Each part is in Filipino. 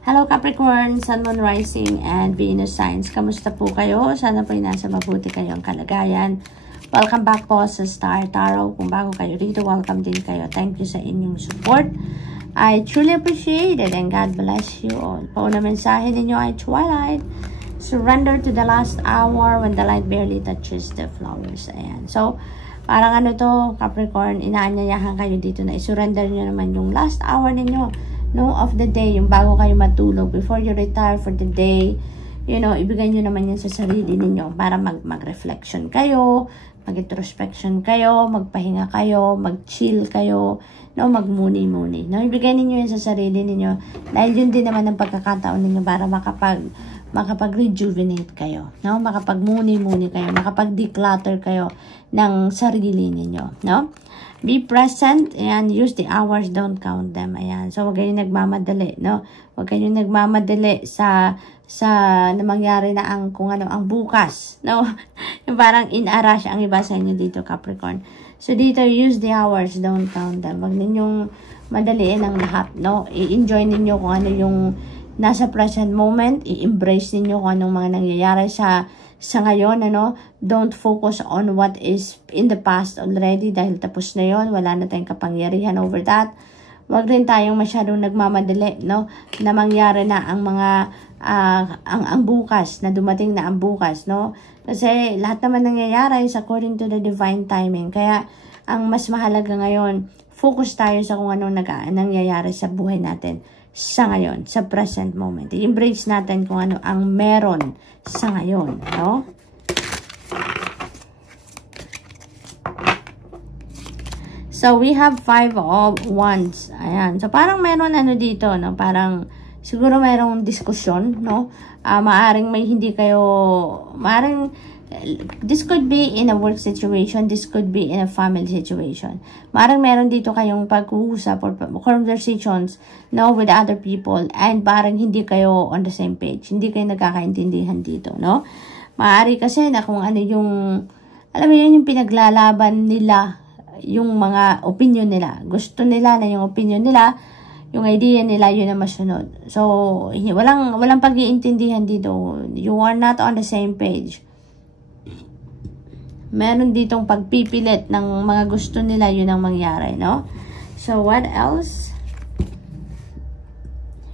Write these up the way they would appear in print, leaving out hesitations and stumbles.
Hello Capricorn, Sun, Moon, Rising, and Venus signs. Kamusta po kayo? Sana po nasa mabuti kayong kalagayan. Welcome back po sa Star Tarot. Kung bago kayo rito, welcome din kayo. Thank you sa inyong support. I truly appreciate it and God bless you all. Pauna mensahe ninyo ay Twilight. Surrender to the last hour when the light barely touches the flowers. Ayan. So, parang ano to, Capricorn, inaanyayahan kayo dito na isurrender nyo naman yung last hour ninyo. No, of the day, yung bago kayo matulog, before you retire for the day, you know, ibigay nyo naman yan sa sarili ninyo para mag-reflection kayo, mag-introspection kayo, magpahinga kayo, mag-chill kayo, no, mag-muni-muni. No, ibigay ninyo yan sa sarili ninyo dahil yun din naman ang pagkakataon ninyo para makapag-rejuvenate kayo, no, makapag-muni-muni kayo, makapag-declutter kayo ng sarili ninyo, no. Be present and use the hours, don't count them. Ayan. So, huwag kayong nagmamadali, no? Huwag kayong nagmamadali sa na mangyari na ang kung ano ang bukas, no? Yung parang in a rush ang iba sa inyo dito, Capricorn. So, dito, use the hours, don't count them. Huwag ninyong madaliin ang lahat, no? I-enjoy ninyo kung ano yung nasa present moment. I-embrace ninyo kung anong mga nangyayari sa ngayon, ano, don't focus on what is in the past already dahil tapos na yon, wala na tayong kapangyarihan over that. Wag rin tayong masyadong nagmamadali, no, na mangyari na ang mga ang bukas, na dumating na ang bukas, no, kasi lahat naman nangyayari is according to the divine timing. Kaya ang mas mahalaga ngayon, focus tayo sa kung anong nangyayari sa buhay natin sa ngayon, sa present moment. I-embrace natin kung ano ang meron sa ngayon, no? So, we have 5 of Wands. Ayan. So, parang meron ano dito, no? Parang, siguro mayroong diskusyon, no? Maaring may hindi kayo, maaring, this could be in a work situation, this could be in a family situation. Marang meron dito kayong pag-uusap or conversations, no, with other people, and parang hindi kayo on the same page. Hindi kayo nagkakaintindihan dito, no? Maaari kasi na kung ano yung, alam mo yun, yung pinaglalaban nila, yung mga opinion nila. Gusto nila na yung opinion nila, yung idea nila, yun ang masunod. So, walang pag-iintindihan dito. You are not on the same page. Meron ditong pagpipilit ng mga gusto nila, yun ang mangyari, no? So, what else?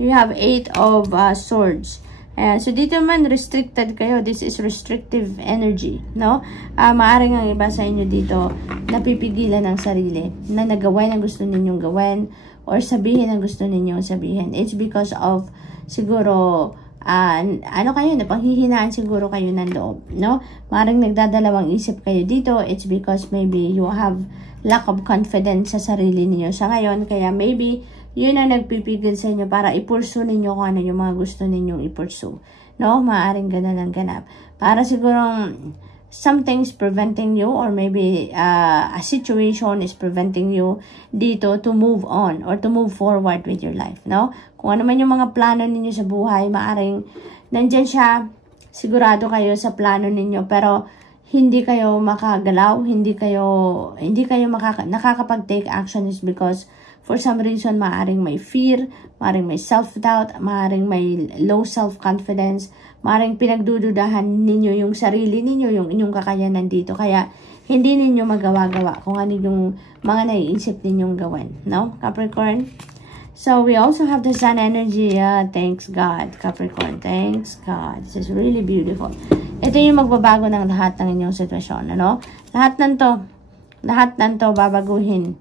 You have 8 of Swords. So, dito man, restricted kayo. This is restrictive energy, no? Maaring ang iba sa inyo dito, napipigilan ng sarili, na nagawin ang gusto ninyong gawin, or sabihin ang gusto ninyong sabihin. It's because of, siguro, ano kayo, napanghihinaan siguro kayo ng loob, no? Maring nagdadalawang isip kayo dito, it's because maybe you have lack of confidence sa sarili niyo sa ngayon, kaya maybe yun ang nagpipigil sa inyo para i-pursue ninyo kung ano yung mga gusto ninyong i-pursue, no? Maaring ganun ang ganap. Para siguro something's preventing you, or maybe a situation is preventing you dito to move on or to move forward with your life, no? Kung ano man yung mga plano ninyo sa buhay, maaring nandyan siya, sigurado kayo sa plano ninyo, pero hindi kayo makagalaw, hindi kayo nakakapag-take action is because for some reason, maaring may fear, maaring may self-doubt, maaring may low self-confidence, maaring pinagdududahan ninyo yung sarili ninyo, yung inyong kakayanan dito. Kaya, hindi ninyo magawa-gawa kung ano yung mga naiisip ninyong gawin. No, Capricorn? So, we also have the Sun energy. Thanks God, Capricorn. Thanks God. This is really beautiful. Ito yung magbabago ng lahat ng inyong sitwasyon. Ano? Lahat ng to babaguhin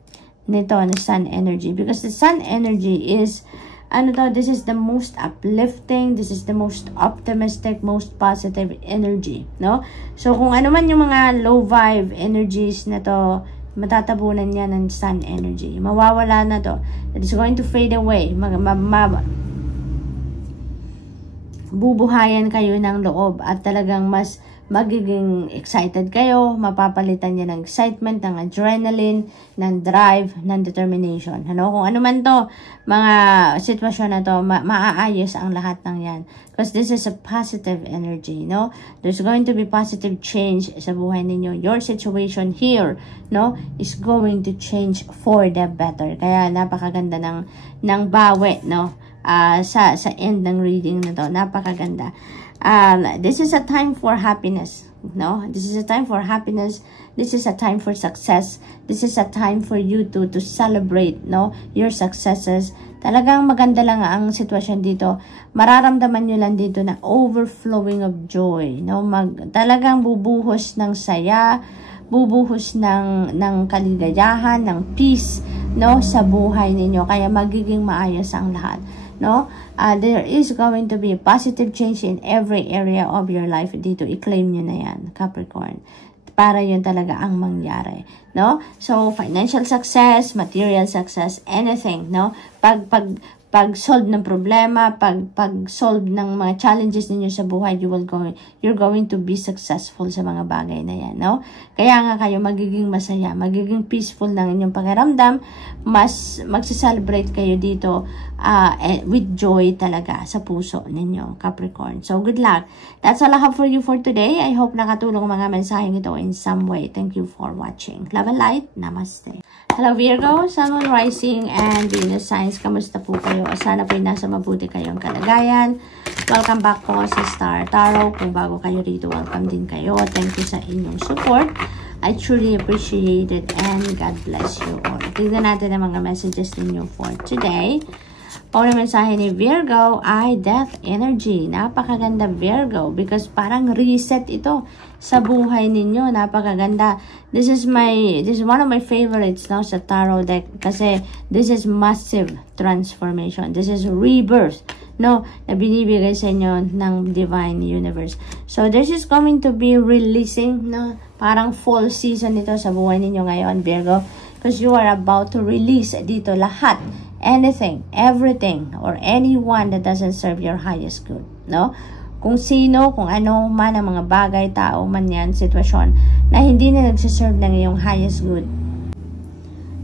nito na Sun energy. Because the Sun energy is, this is the most uplifting, this is the most optimistic, most positive energy, no? So, kung ano man yung mga low vibe energies na to, matatabunan niya ng Sun energy. Mawawala na to. It is going to fade away. Bubuhayan kayo ng loob at talagang mas magiging excited kayo, mapapalitan niya ng excitement, ng adrenaline, ng drive, ng determination. Ano? Kung ano man to, mga sitwasyon na to, maaayos ang lahat ng yan. Because this is a positive energy, no? There's going to be positive change sa buhay ninyo. Your situation here, no, is going to change for the better. Kaya napakaganda ng bawi, no? sa end ng reading na to. Napakaganda. This is a time for happiness, no? This is a time for happiness. This is a time for success. This is a time for you to celebrate, no, your successes. Talagang maganda lang ang sitwasyon dito. Mararamdaman nyo lang dito na overflowing of joy, no? Talagang bubuhos ng saya, bubuhos ng kaligayahan, ng peace, no, sa buhay ninyo. Kaya magiging maayos ang lahat, no? There is going to be a positive change in every area of your life dito. I-claim nyo na yan, Capricorn. Para yun talaga ang mangyari, no? So, financial success, material success, anything, no? Pag-solve ng problema, pag-solve ng mga challenges ninyo sa buhay, you're going to be successful sa mga bagay na yan, no? Kaya nga kayo magiging masaya, magiging peaceful ng inyong pakiramdam, mas magsa-celebrate kayo dito with joy talaga sa puso ninyo, Capricorn. So, good luck. That's all I have for you for today. I hope nakatulong mga mensaheng ito in some way. Thank you for watching. Love and light. Namaste. Hello Virgo, Sun, Moon, Rising, and Venus signs. Kamusta po kayo? Sana po nasa mabuti kayong kalagayan. Welcome back po sa Star Tarot. Kung bago kayo rito, welcome din kayo. Thank you sa inyong support. I truly appreciate it and God bless you all. Tignan natin ang mga messages ninyo for today. Ang mensahe ni Virgo ay death energy. Napakaganda Virgo because parang reset ito sa buhay ninyo. Napakaganda. This is one of my favorites now sa tarot deck kasi this is massive transformation. This is rebirth, no, na binibigay sa inyo ng divine universe. So this is going to be releasing, no, parang fall season ito sa buhay ninyo ngayon Virgo because you are about to release dito lahat. Anything, everything, or anyone that doesn't serve your highest good, no? Kung sino, kung ano man ang mga bagay, tao man yan, sitwasyon, na hindi na nagsiserve ng iyong highest good,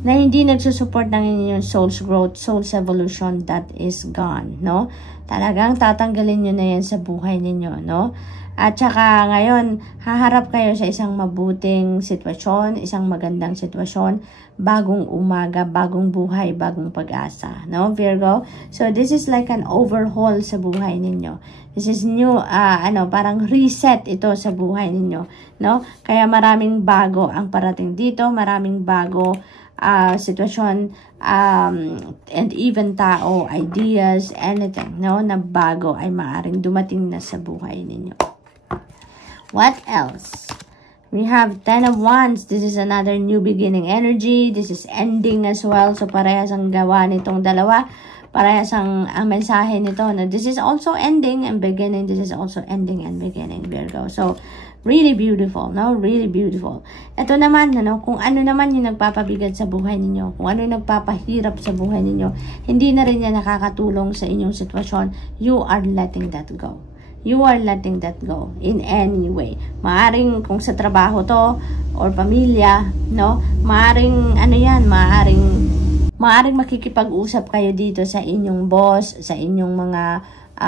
na hindi nagsusupport ng inyong soul's growth, soul's evolution, that is gone, no? Talagang tatanggalin nyo na yan sa buhay ninyo, no? At saka ngayon, haharap kayo sa isang mabuting sitwasyon, isang magandang sitwasyon, bagong umaga, bagong buhay, bagong pag-asa, no, Virgo? So, this is like an overhaul sa buhay ninyo. This is new, parang reset ito sa buhay ninyo, no? Kaya maraming bago ang parating dito, maraming bago sitwasyon, and even tao, ideas, anything, no, na bago ay maaring dumating na sa buhay ninyo. What else? We have 10 of Wands. This is another new beginning energy. This is ending as well. So, parehas ang gawa nitong dalawa. Parehas ang mensahe nito. No? This is also ending and beginning. This is also ending and beginning, Virgo. So, really beautiful, no? Really beautiful. Ito naman, ano, kung ano naman yung nagpapabigat sa buhay ninyo, kung ano yung nagpapahirap sa buhay ninyo, hindi na rin yan nakakatulong sa inyong sitwasyon. You are letting that go. You are letting that go in any way. Maaring kung sa trabaho to or pamilya, no? Maaring ano yan, maaring makikipag-usap kayo dito sa inyong boss, sa inyong mga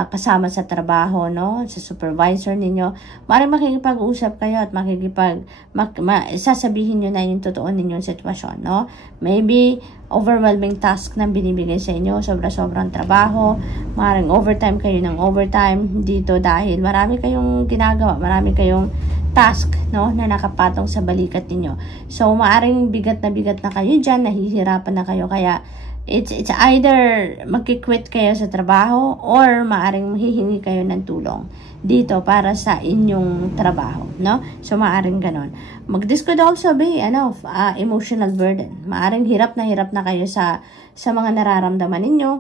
kasama sa trabaho, no? Sa supervisor ninyo. Maaring makikipag-usap kayo at sasabihin nyo na yung totoo ninyong sitwasyon, no? Maybe overwhelming task na binibigay sa inyo, sobra-sobrang trabaho, maaaring overtime kayo ng overtime dito dahil marami kayong ginagawa, marami kayong task, no, na nakapatong sa balikat ninyo. So, maaaring bigat na kayo dyan, nahihirapan na kayo, kaya it's either magki-quit kayo sa trabaho or maaaring hihingi kayo ng tulong dito para sa inyong trabaho, no? So, maaaring ganon. This could also be, emotional burden. Maaaring hirap na kayo sa mga nararamdaman ninyo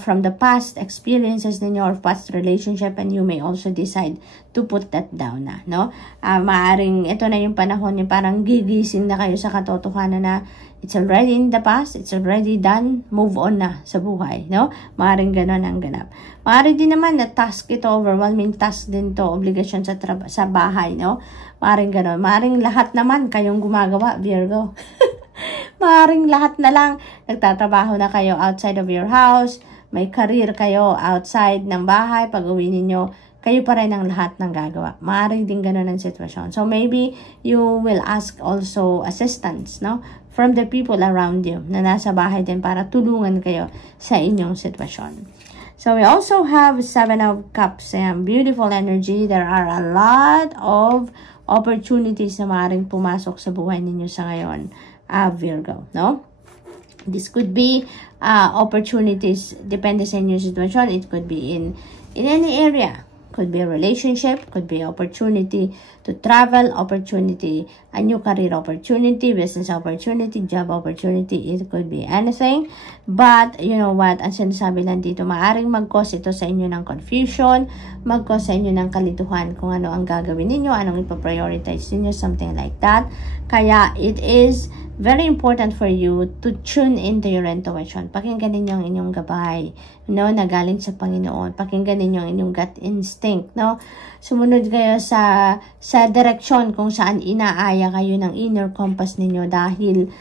from the past experiences ninyo or past relationship, and you may also decide to put that down na, no? Maaaring ito na yung panahon yung parang gigising na kayo sa katotohanan na it's already in the past, it's already done, move on na sa buhay, no? Maaaring ganon ang ganap. Maaaring din naman na task ito, overwhelming task din to, obligasyon sa bahay, no? Maaaring ganon. Maaaring lahat naman kayong gumagawa, Virgo. Maaaring lahat na lang, nagtatrabaho na kayo outside of your house, may career kayo outside ng bahay, pag uwi ninyo, kayo pa rin ang lahat ng gagawa. Maaaring din ganun ang sitwasyon. So, maybe you will ask also assistance, no? From the people around you na nasa bahay din para tulungan kayo sa inyong sitwasyon. So we also have 7 of Cups. Ayan, beautiful energy. There are a lot of opportunities na maaaring pumasok sa buhay ninyo sa ngayon, Virgo, no? This could be opportunities, depende sa inyong sitwasyon. It could be in any area. Could be a relationship, could be opportunity to travel, opportunity, a new career opportunity, business opportunity, job opportunity. It could be anything. But, you know what, ang sinasabi lang dito, maaaring mag-cause ito sa inyo ng confusion, mag-cause sa inyo ng kalituhan kung ano ang gagawin ninyo, anong ipaprioritize ninyo, something like that. Kaya, it is very important for you to tune into your intuition. Pakinggan ninyo ang inyong gabay, no, na galing sa Panginoon. Pakinggan ninyo ang inyong gut instinct, no. Sumunod kayo sa direksyon kung saan inaaya kayo ng inner compass ninyo dahil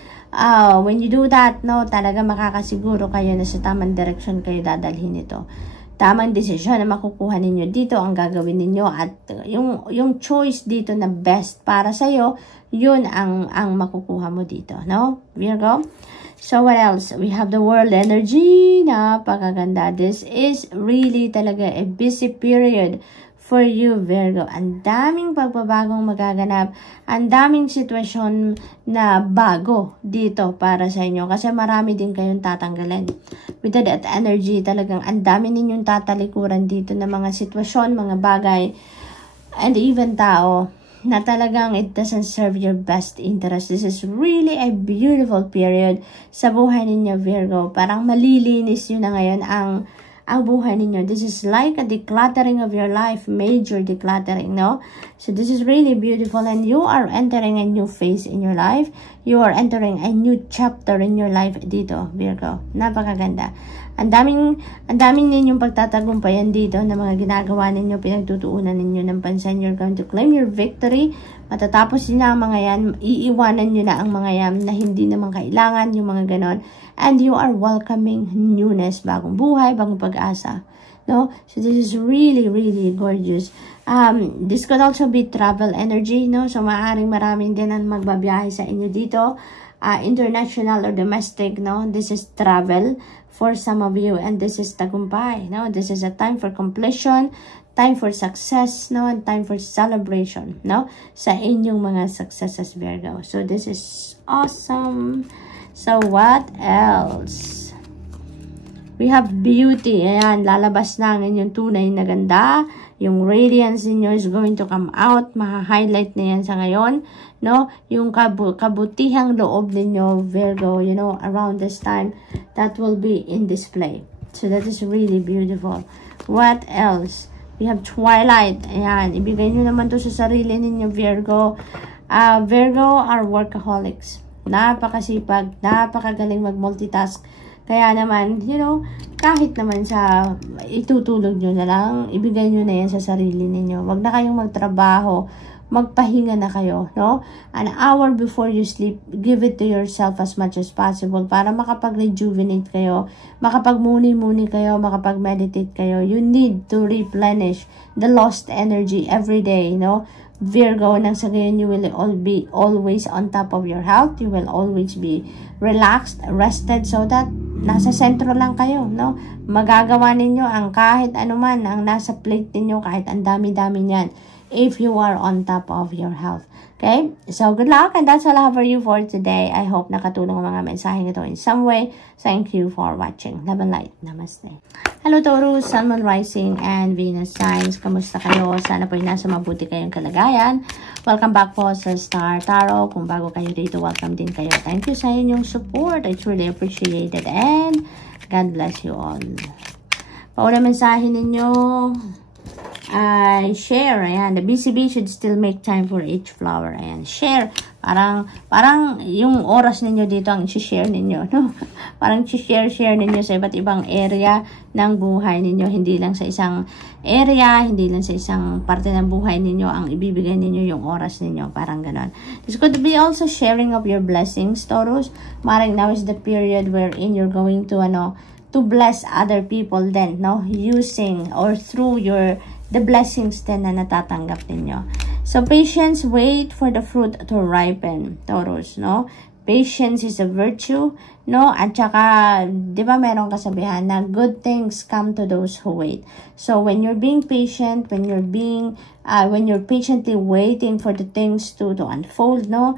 when you do that, no, talaga makakasiguro kayo na sa tamang direksyon kayo dadalhin ito. Tamang desisyon na makukuha ninyo dito ang gagawin ninyo at yung choice dito na best para sa iyo, yun ang makukuha mo dito, no, Virgo? So what else? We have the world energy. Napakaganda. This is really talaga a busy period for you, Virgo. Ang daming pagbabagong magaganap. Ang daming sitwasyon na bago dito para sa inyo. Kasi marami din kayong tatanggalin. With that energy, talagang ang dami ninyong tatalikuran dito na mga sitwasyon, mga bagay, and even tao na talagang it doesn't serve your best interest. This is really a beautiful period sa buhay ninyo, Virgo. Parang malilinis yun na ngayon ang buhay ninyo. This is like a decluttering of your life, major decluttering, no? So this is really beautiful and you are entering a new phase in your life. You are entering a new chapter in your life dito, Virgo. Napakaganda. Ang daming ninyong pagtatagumpayan dito na mga ginagawa ninyo, pinagtutuunan ninyo ng pansin. You're going to claim your victory. Matatapos din na ang mga yan, iiwanan nyo na ang mga yan na hindi naman kailangan, yung mga ganon. And you are welcoming newness, bagong buhay, bagong pag-asa. No? So this is really, really gorgeous. This could also be travel energy, no? So maaaring maraming din ang magbabiyahe sa inyo dito. International or domestic, no? This is travel for some of you, and this is tagumpay, no? This is a time for completion, time for success, no? And time for celebration, no? Sa inyong mga successes, Virgo. So this is awesome. So what else? We have beauty. Ayan, lalabas na ang inyong tunay na ganda. Yung radiance ninyo is going to come out. Maha-highlight na yan sa ngayon. No? Yung kabutihang loob ninyo, Virgo, you know, around this time, that will be in display. So that is really beautiful. What else? We have twilight. Ayan, ibigay nyo naman to sa sarili ninyo, Virgo. Virgo are workaholics. Napakasipag, napakagaling mag-multitask. Kaya naman, you know, kahit naman sa itutulog nyo na lang, ibigay nyo na yan sa sarili ninyo. Wag na kayong magtrabaho, magpahinga na kayo, no? An hour before you sleep, give it to yourself as much as possible para makapag-rejuvenate kayo, makapag-muni-muni kayo, makapag-meditate kayo. You need to replenish the lost energy every day, no? Virgo, nang sa gayon, you will be always on top of your health. You will always be relaxed, rested, so that nasa sentro lang kayo, no? Magagawa ninyo ang kahit anuman ang nasa plate ninyo, kahit ang dami-dami niyan, if you are on top of your health. Okay? So, good luck, and that's all I have for you for today. I hope nakatulong ang mga mensaheng ito in some way. Thank you for watching. Love and light. Namaste. Hello, Taurus, Sun, Moon, Rising, and Venus signs. Kamusta kayo? Sana po nasa mabuti kayong kalagayan. Welcome back po sa Star Tarot. Kung bago kayo dito, welcome din kayo. Thank you sa inyong support. I truly appreciate it. And God bless you all. Paula mensahe ninyo. Share, ayan, the BCB should still make time for each flower, ayan, share, parang yung oras ninyo dito ang i-share ninyo, no? Parang i-share ninyo sa iba't ibang area ng buhay ninyo, hindi lang sa isang area, hindi lang sa isang parte ng buhay ninyo ang ibibigay ninyo yung oras ninyo, parang ganon. This could be also sharing of your blessings, Taurus. Maring now is the period wherein you're going to, to bless other people then, no? Using or through the blessings din na natatanggap ninyo. So, patience, wait for the fruit to ripen, Taurus, no? Patience is a virtue, no? At saka, di ba meron kasabihan na good things come to those who wait. So, when you're being patient, when you're patiently waiting for the things to unfold, no?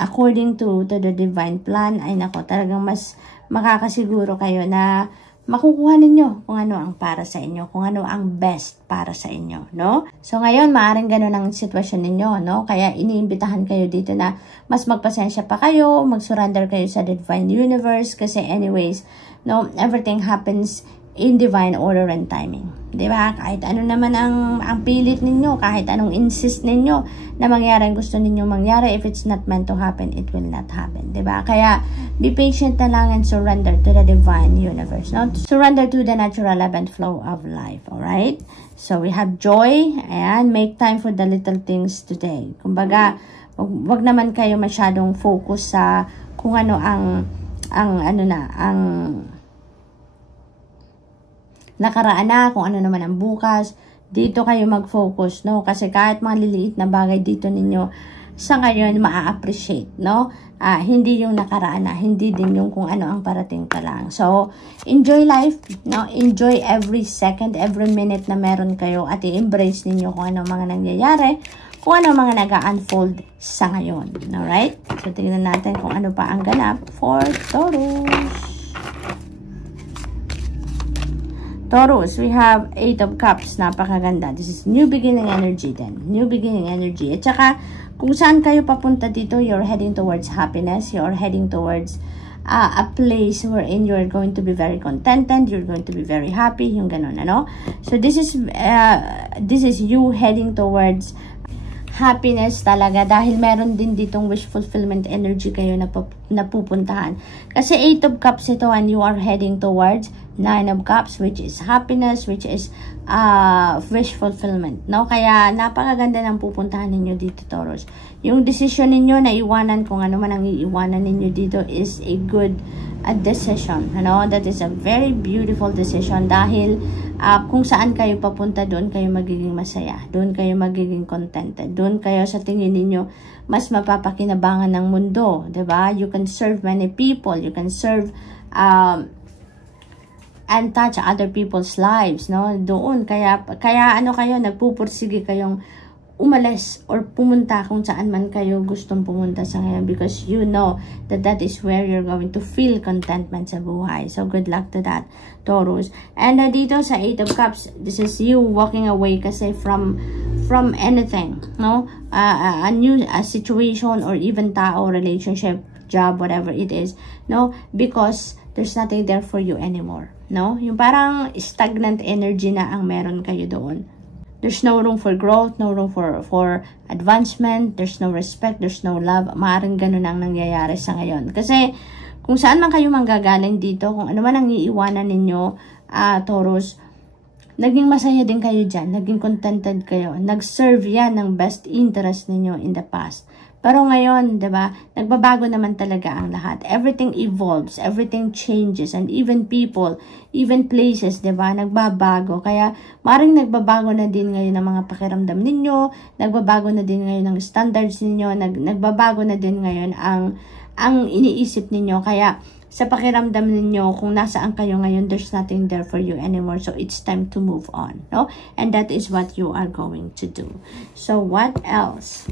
According to the divine plan, ay nako, talagang mas makakasiguro kayo na makukuha ninyo kung ano ang para sa inyo, kung ano ang best para sa inyo, no? So, ngayon, maaaring ganun ang sitwasyon ninyo, no? Kaya, iniimbitahan kayo dito na mas magpasensya pa kayo, mag-surrender kayo sa divine universe, kasi anyways, no, everything happens in divine order and timing. Diba? Kahit ano naman ang pilit ninyo, kahit anong insist ninyo na mangyari ang gusto ninyo mangyari, if it's not meant to happen, it will not happen. Diba? Kaya, be patient na lang and surrender to the divine universe. No? Surrender to the natural ebb and flow of life. Alright? So, we have joy and make time for the little things today. Kumbaga, wag naman kayo masyadong focus sa kung ano ang nakaraan na, kung ano naman ang bukas. Dito kayo mag-focus, no? Kasi kahit mga liliit na bagay dito ninyo, sa ngayon, maa-appreciate, no? Hindi yung nakaraan na, hindi din yung kung ano ang parating pa lang. So, enjoy life, no? Enjoy every second, every minute na meron kayo at i-embrace ninyo kung ano mga nangyayari, kung ano mga nag-unfold sa ngayon. Alright? So, tingnan natin kung ano pa ang ganap for Taurus. Taurus, we have 8 of Cups. Napakaganda. This is new beginning energy then. New beginning energy. At saka, kung saan kayo papunta dito, you're heading towards happiness. You're heading towards a place wherein you're going to be very contented. You're going to be very happy. Yung ganun, ano? So, this is you heading towards happiness talaga dahil meron din ditong wish fulfillment energy kayo na pupuntahan. Kasi 8 of Cups ito and you are heading towards 9 of Cups, which is happiness, which is wish fulfillment, no? Kaya napakaganda ng pupuntahan ninyo dito, Taurus. Yung decision ninyo na iwanan, kung ano man ang iiwanan ninyo dito, is a good decision, ano? That is a very beautiful decision dahil kung saan kayo papunta, doon kayo magiging masaya, doon kayo magiging contented, doon kayo sa tingin ninyo mas mapapakinabangan ng mundo, 'di ba? You can serve many people, you can serve and touch other people's lives, no? Doon, kaya ano kayo, nagpupursige kayong umalis or pumunta kung saan man kayo gustong pumunta sa ngayon because you know that is where you're going to feel contentment sa buhay. So, good luck to that, Taurus. And dito sa 8 of Cups, this is you walking away kasi from anything, no? A new situation or even tao, relationship, job, whatever it is, no? Because there's nothing there for you anymore, no? Yung parang stagnant energy na ang meron kayo doon. There's no room for growth, no room for advancement, there's no respect, there's no love. Maaaring ganun ang nangyayari sa ngayon. Kasi kung saan man kayo manggagaling dito, kung ano man ang iiwanan ninyo, Taurus, naging masaya din kayo dyan, naging contented kayo, nag-serve yan ng best interest ninyo in the past. Pero ngayon, 'di ba? Nagbabago naman talaga ang lahat. Everything evolves, everything changes, and even people, even places, 'di ba? Nagbabago. Kaya maring nagbabago na din ngayon ang mga pakiramdam ninyo, nagbabago na din ngayon ang standards ninyo, nagbabago na din ngayon ang iniisip ninyo. Kaya sa pakiramdam ninyo, kung nasaan kayo ngayon, there's nothing there for you anymore. So it's time to move on, no? And that is what you are going to do. So what else?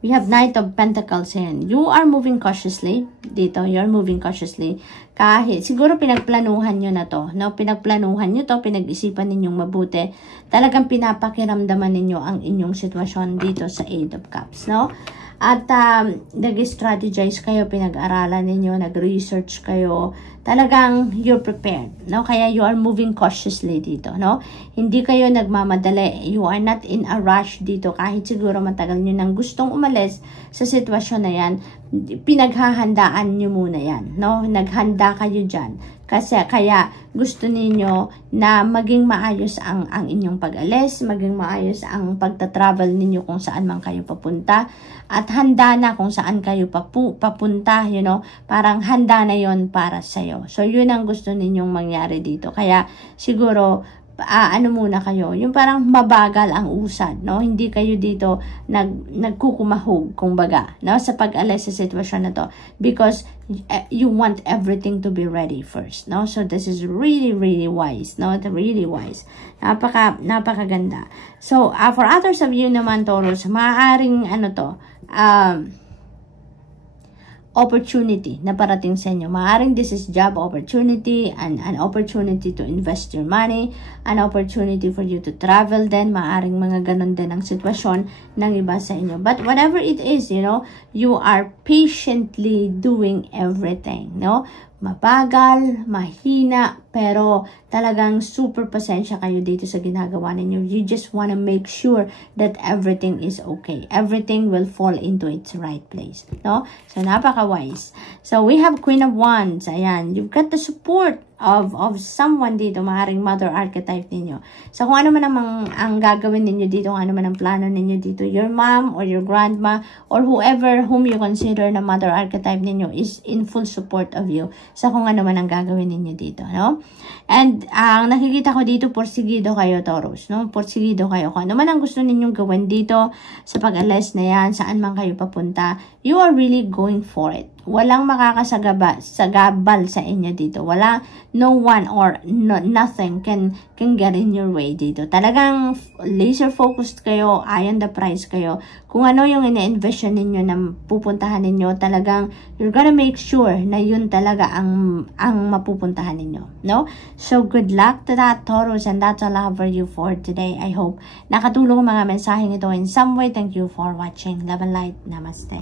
We have Knight of Pentacles here. You are moving cautiously. Dito, you're moving cautiously. Kahit, siguro pinagplanuhan nyo na to. No? Pinagplanuhan nyo to, pinag-isipan ninyong mabuti. Talagang pinapakiramdaman ninyo ang inyong sitwasyon dito sa 8 of Cups. No? At nag-strategize kayo, pinag-aralan ninyo, nag-research kayo. Talagang you're prepared, no? Kaya you are moving cautiously dito, no? Hindi kayo nagmamadali. You are not in a rush dito. Kahit siguro matagal nyo nang gustong umalis sa sitwasyon na yan, pinaghahandaan nyo muna yan, no? Naghanda kayo dyan. Kasi kaya gusto ninyo na maging maayos ang inyong pag-alis, maging maayos ang pagta-travel ninyo kung saan man kayo papunta, at handa na kung saan kayo papunta, you know, parang handa na yon para sa'yo. So, yun ang gusto ninyong mangyari dito. Kaya siguro, ano muna kayo, yung parang mabagal ang usad, no? Hindi kayo dito nagkukumahog, kumbaga, no? Sa pag-alis sa sitwasyon na to. Because you want everything to be ready first, no? So, this is really, really wise, no? Really wise. Napakaganda. So, for others of you naman, Taurus, maaaring, opportunity na parating sa inyo. Maaring this is job opportunity, and an opportunity to invest your money, an opportunity for you to travel din. Maaring mga ganun din ang sitwasyon ng iba sa inyo. But whatever it is, you know, you are patiently doing everything, no? Mabagal, mahina, pero talagang super pasensya kayo dito sa ginagawa ninyo. You just want to make sure that everything is okay. Everything will fall into its right place, no? So, napaka-wise. So, we have Queen of Wands. Ayan, you've got the support of someone dito, maaaring mother archetype ninyo. So, kung ano man ang gagawin ninyo dito, kung ano man ang plano ninyo dito, your mom or your grandma or whoever whom you consider na mother archetype ninyo is in full support of you sa kung ano man ang gagawin ninyo dito, no? And, ang nakikita ko dito, porsigido kayo, Taurus, no? Porsigido kayo. Kung ano man ang gusto ninyong gawin dito sa pag-alis na yan, saan man kayo papunta, you are really going for it. Walang makakasagabal sa inyo dito. No one or nothing can get in your way dito. Talagang laser focused kayo, eye on the prize kayo. Kung ano yung ina-envision ninyo na pupuntahan ninyo, talagang you're gonna make sure na yun talaga ang mapupuntahan ninyo, no? So, good luck to that, Taurus, and that's all I have for you for today. I hope nakatulong ang mga mensaheng ito in some way. Thank you for watching. Love and light. Namaste.